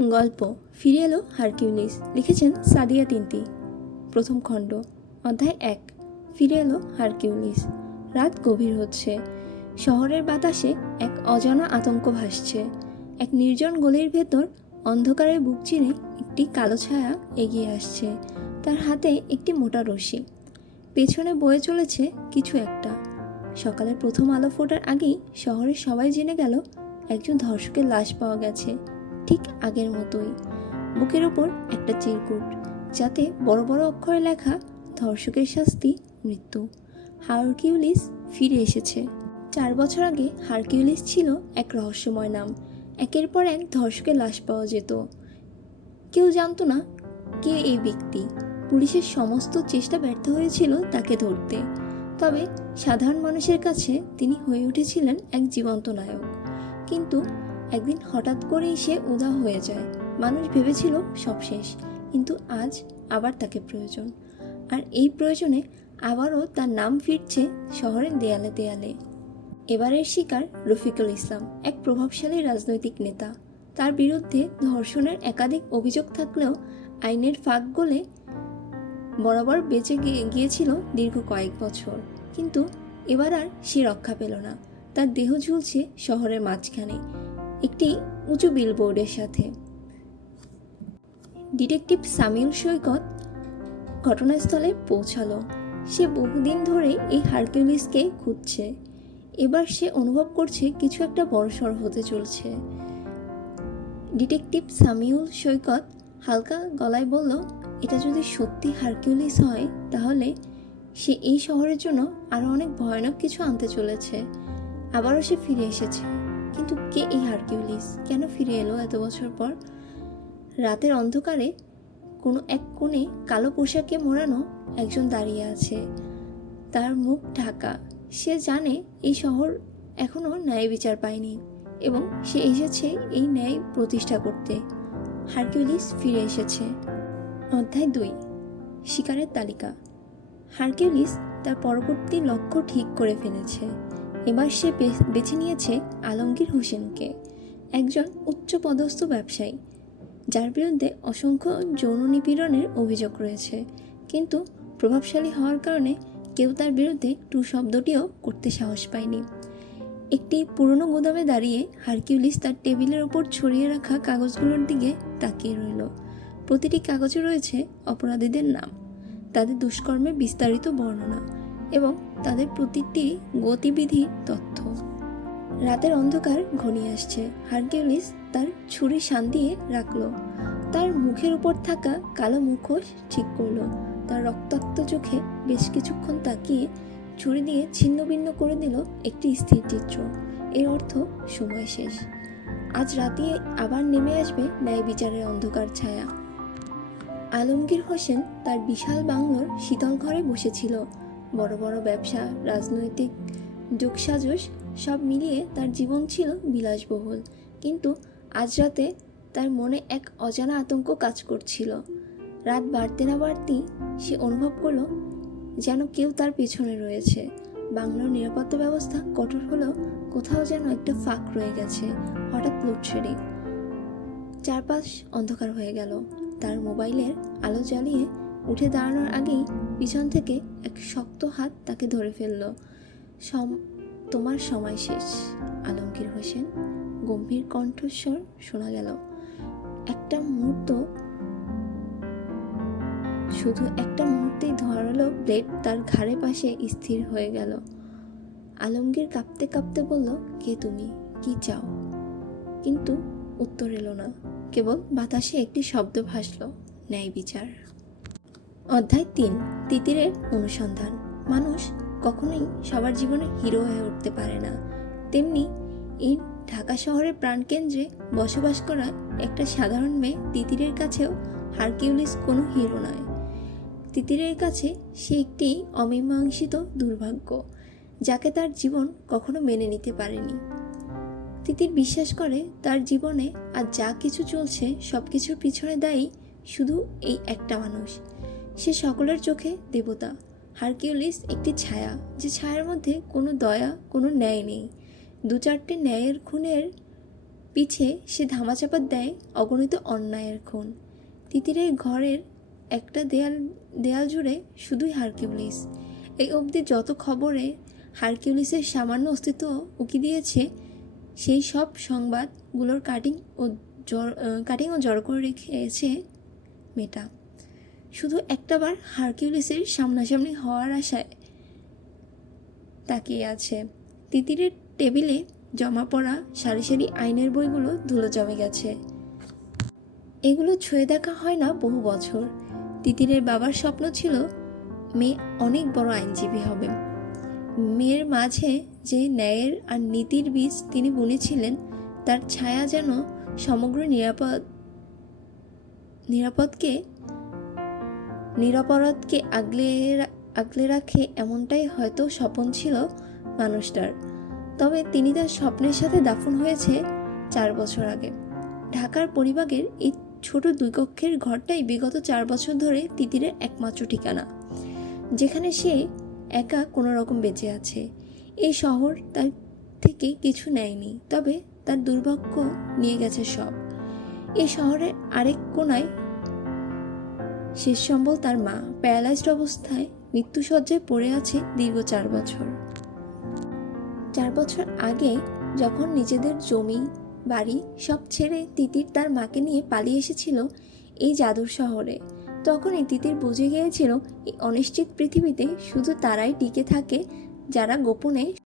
গল্প ফিরে এলো হারকিউলিস। লিখেছেন সাদিয়া তিনতি। প্রথম খণ্ড, অধ্যায় 1। ফিরে এলো হারকিউলিস। রাত গভীর হচ্ছে। শহরের বাতাসে এক অজানা আতঙ্ক ভাসছে। এক নির্জন গলির ভেতর অন্ধকারে বুক চিরে একটি কালো ছায়া এগিয়ে আসছে। তার হাতে একটি মোটা রশি। পেছনে বয়ে চলেছে কিছু একটা। সকালের প্রথম আলো ফোটার আগেই শহরের সবাই জেনে গেল একজন ধর্ষকের লাশ পাওয়া গেছে, ঠিক আগের মতোই। বুকের ওপর একটা চিরকুট, যাতে বড় বড় অক্ষরে লেখা, ধর্ষকের শাস্তি মৃত্যু। হারকিউলিস ফিরে এসেছে। 4 বছর আগে হারকিউলিস ছিল এক রহস্যময় নাম। একের পর এক ধর্ষকের লাশ পাওয়া যেত। কেউ জানতো না কে এই ব্যক্তি। পুলিশের সমস্ত চেষ্টা ব্যর্থ হয়েছিল তাকে ধরতে। তবে সাধারণ মানুষের কাছে তিনি হয়ে উঠেছিলেন এক জীবন্ত নায়ক। কিন্তু একদিন হঠাৎ করেই সে উধাও হয়ে যায়। মানুষ ভেবেছিল সব শেষ, কিন্তু আজ আবার তাকে প্রয়োজন। আর এই প্রয়োজনে আবারও তার নাম ফিরছে শহরের দেয়ালে দেয়ালে। এবারের শিকার রফিকুল ইসলাম, এক প্রভাবশালী রাজনৈতিক নেতা। তার বিরুদ্ধে ধর্ষণের একাধিক অভিযোগ থাকলেও আইনের ফাঁক গলে বরাবর বেঁচে গিয়েছিল দীর্ঘ কয়েক বছর। কিন্তু এবার আর সে রক্ষা পেল না। তার দেহ ঝুলছে শহরের মাঝখানে একটি উঁচু বিলবোর্ডের সাথে। ডিটেকটিভ সামিউল সৈকত ঘটনাস্থলে পৌঁছালো। সে বহুদিন ধরে এই হারকিউলিসকে খুঁজছে। এবার সে অনুভব করছে কিছু একটা বড়সড় হতে চলছে। ডিটেকটিভ সামিউল সৈকত হালকা গলায় বলল, এটা যদি সত্যি হারকিউলিস হয়, তাহলে সে এই শহরের জন্য আরও অনেক ভয়ানক কিছু আনতে চলেছে। আবারও সে ফিরে এসেছে। কিন্তু কে এই হারকিউলিস? কেন ফিরে এলো এত বছর পর? রাতের অন্ধকারে কোনো এক কোণে কালো পোশাকে মোড়ানো একজন দাঁড়িয়ে আছে। তার মুখ ঢাকা। সে জানে এই শহর এখনও ন্যায় বিচার পায়নি, এবং সে এসেছে এই ন্যায় প্রতিষ্ঠা করতে। হারকিউলিস ফিরে এসেছে। অধ্যায় 2। শিকারের তালিকা। হারকিউলিস তার পরবর্তী লক্ষ্য ঠিক করে ফেলেছে। এবার সে বেছে নিয়েছে আলমগীর হোসেনকে, একজন উচ্চপদস্থ ব্যবসায়ী যার বিরুদ্ধে অসংখ্য যৌন নিপীড়নের অভিযোগ রয়েছে। কিন্তু প্রভাবশালী হওয়ার কারণে কেউ তার বিরুদ্ধে টু শব্দটিও করতে সাহস পায়নি। একটি পুরনো গুদামে দাঁড়িয়ে হারকিউলিস তার টেবিলের ওপর ছড়িয়ে রাখা কাগজগুলোর দিকে তাকিয়ে রইল। প্রতিটি কাগজে রয়েছে অপরাধীদের নাম, তাদের দুষ্কর্মের বিস্তারিত বর্ণনা এবং তাদের প্রতিটি গতিবিধির তথ্য। রাতের অন্ধকার ঘনিয়ে আসছে। হারকিউলিস তার ছুরি শান দিয়ে রাখল। তার মুখের উপর থাকা কালো মুখোশ ঠিক করলো। তার রক্তাক্ত চোখে বেশ কিছুক্ষণ তাকিয়ে ছুরি দিয়ে ছিন্ন ভিন্ন করে দিল একটি স্থির চিত্র। এর অর্থ সময় শেষ। আজ রাতে আবার নেমে আসবে ন্যায় বিচারের অন্ধকার ছায়া। আলমগীর হোসেন তার বিশাল বাংলোর শীতল ঘরে বসেছিল। বড় বড় ব্যবসা, রাজনৈতিক যোগসাজশ সব মিলিয়ে তার জীবন ছিল বিলাসবহুল। কিন্তু আজ রাতে তার মনে এক অজানা আতঙ্ক কাজ করছিল। রাত বাড়তে না বাড়তেই সে অনুভব করলো যেন কেউ তার পেছনে রয়েছে। বাংলোর নিরাপত্তা ব্যবস্থা কঠোর হলেও কোথাও যেন একটা ফাঁক রয়ে গেছে। হঠাৎ লোডশেডিং। চারপাশ অন্ধকার হয়ে গেল। তার মোবাইলের আলো জ্বালিয়ে উঠে দাঁড়ানোর আগেই পিছন থেকে এক শক্ত হাত তাকে ধরে ফেলল। তোমার সময় শেষ। আলমগীর হোসেন গম্ভীর কণ্ঠস্বর শোনা গেল। একটা মুহূর্ত, শুধু একটা মুহূর্তেই ধারালো ব্লেড তার ঘাড়ে পাশে স্থির হয়ে গেল। আলমগীর কাঁপতে কাঁপতে বলল, কে তুমি? কি চাও? কিন্তু উত্তর এলো না। কেবল বাতাসে একটি শব্দ ভাসল, ন্যায় বিচার। অধ্যায় 3। তিতিরের অনুসন্ধান। মানুষ কখনোই সবার জীবনে হিরো হয়ে উঠতে পারে না। তেমনি এই ঢাকা শহরের প্রাণকেন্দ্রে বসবাস করা একটা সাধারণ মেয়ে তিতিরের কাছেও হারকিউলিস কোনো হিরো নয়। তিতিরের কাছে সে একটি অমীমাংসিত দুর্ভাগ্য, যাকে তার জীবন কখনো মেনে নিতে পারেনি। তিতির বিশ্বাস করে তার জীবনে আর যা কিছু চলছে সব কিছুর পিছনে দায়ী শুধু এই একটা মানুষ। সে সকলের চোখে দেবতা। হারকিউলিস একটি ছায়া, যে ছায়ার মধ্যে কোনো দয়া, কোনো ন্যায় নেই। 2-4টে ন্যায়ের খুনের পিছে সে ধামাচাপা দেয় অগণিত অন্যায়ের খুন। তিতিরের ঘরের একটা দেয়াল জুড়ে শুধুই হারকিউলিস। এই অবধি যত খবরে হারকিউলিসের সামান্য অস্তিত্ব উকি দিয়েছে, সেই সব সংবাদগুলোর কাটিং ও জড়ো করে রেখেছে মেয়েটা। শুধু একটাবার হারকিউলিসের সামনাসামনি হওয়ার আশায় তাকিয়ে আছে। তিতিরের টেবিলে জমা পড়া সারি সারি আইনের বইগুলো ধুলো জমে গেছে। এগুলো ছুঁয়ে দেখা হয় না বহু বছর। তিতিরের বাবার স্বপ্ন ছিল মেয়ে অনেক বড় আইনজীবী হবে। মেয়ের মাঝে যে ন্যায়ের আর নীতির বীজ তিনি বুনেছিলেন, তার ছায়া যেন সমগ্র নিরাপরাধকে আগলে রাখে, এমনটাই হয়তো স্বপ্ন ছিল মানুষটার। তবে তিনি তার স্বপ্নের সাথে দাফন হয়েছে 4 বছর আগে। ঢাকার পরিবাগের এই ছোট 2 কক্ষের ঘরটাই বিগত 4 বছর ধরে তিতিরের একমাত্র ঠিকানা, যেখানে সে একা কোনো রকম বেঁচে আছে। এই শহর তার থেকে কিছু নেয়নি, তবে তার দুর্ভাগ্য নিয়ে গেছে সব। এই শহরের আরেক কোনায় শেষ সম্বল তার মা, প্যারালাইজড অবস্থায় মৃত্যুশয্যায় পড়ে আছে দীর্ঘ 4 বছর। 4 বছর আগে যখন নিজেদের জমি বাড়ি সব ছেড়ে তিতির তার মাকে নিয়ে পালিয়ে এসেছিল এই জাদুর শহরে, তখনই তিতির বুঝে গিয়েছিল এই অনিশ্চিত পৃথিবীতে শুধু তারাই টিকে থাকে যারা গোপনে